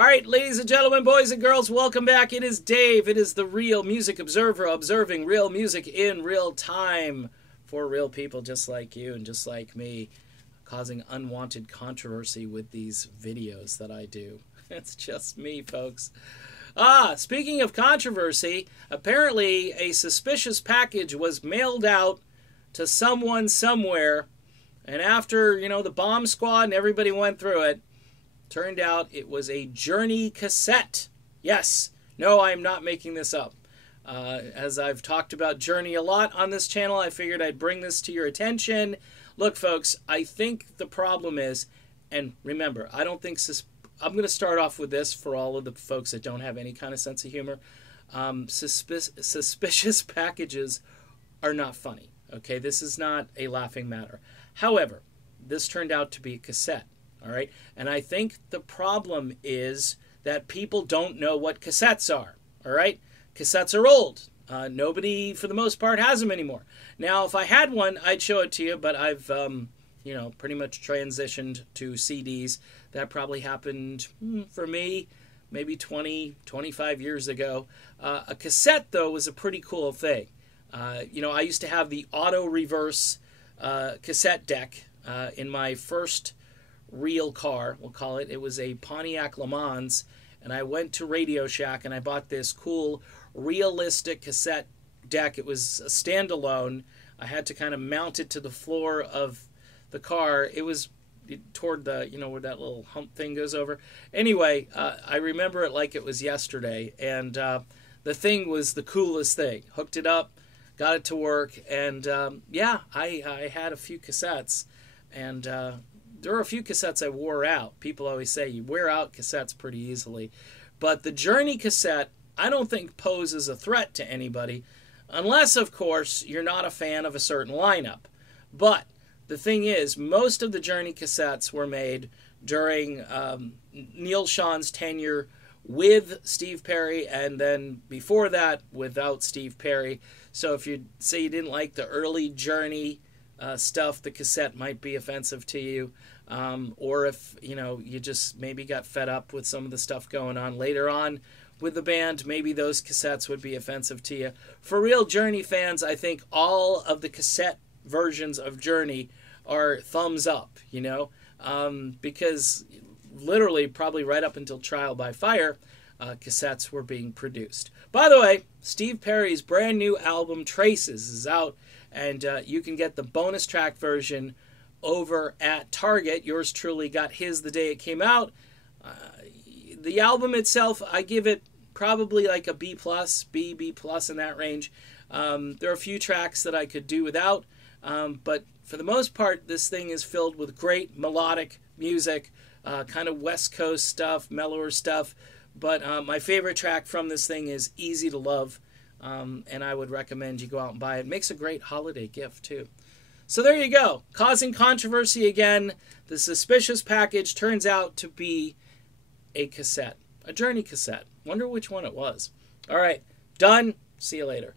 All right, ladies and gentlemen, boys and girls, welcome back. It is Dave. It is the Real Music Observer, observing real music in real time for real people just like you and just like me, causing unwanted controversy with these videos that I do. It's just me, folks. Speaking of controversy, apparently a suspicious package was mailed out to someone somewhere, and after, the bomb squad and everybody went through it, turned out it was a Journey cassette. Yes, no, I'm not making this up. As I've talked about Journey a lot on this channel, I figured I'd bring this to your attention. Look, folks, I think the problem is, and remember, I don't think I'm going to start off with this for all of the folks that don't have any kind of sense of humor. Suspicious packages are not funny. Okay, this is not a laughing matter. However, this turned out to be a cassette. All right, and I think the problem is that people don't know what cassettes are. All right, cassettes are old. Nobody, for the most part, has them anymore. Now, if I had one, I'd show it to you, but I've pretty much transitioned to CDs. That probably happened for me maybe 20, 25 years ago. A cassette, though, was a pretty cool thing. I used to have the auto reverse cassette deck in my first real car, we'll call it. It was a Pontiac Le Mans, and I went to Radio Shack and I bought this cool realistic cassette deck. It was a standalone. I had to kind of mount it to the floor of the car. It was toward the, where that little hump thing goes over. Anyway, I remember it like it was yesterday, and the thing was the coolest thing. Hooked it up, got it to work, and I had a few cassettes, and there were a few cassettes I wore out. People always say you wear out cassettes pretty easily, but the Journey cassette I don't think poses a threat to anybody, unless, of course, you're not a fan of a certain lineup. But the thing is, most of the Journey cassettes were made during Neil Sean's tenure with Steve Perry, and then before that, without Steve Perry. So if you say you didn't like the early Journey stuff, the cassette might be offensive to you. Or if, you just maybe got fed up with some of the stuff going on later on with the band, maybe those cassettes would be offensive to you. For real Journey fans, I think all of the cassette versions of Journey are thumbs up, because literally probably right up until Trial by Fire, cassettes were being produced. By the way, Steve Perry's brand new album Traces is out, and you can get the bonus track version over at Target. Yours truly got his the day it came out. The album itself, I give it probably like a B+, B+ in that range. There are a few tracks that I could do without, but for the most part, this thing is filled with great melodic music, kind of West Coast stuff, mellower stuff. But my favorite track from this thing is Easy to Love, and I would recommend you go out and buy it. It makes a great holiday gift, too. So there you go. Causing controversy again. The suspicious package turns out to be a cassette. A Journey cassette. Wonder which one it was. All right. Done. See you later.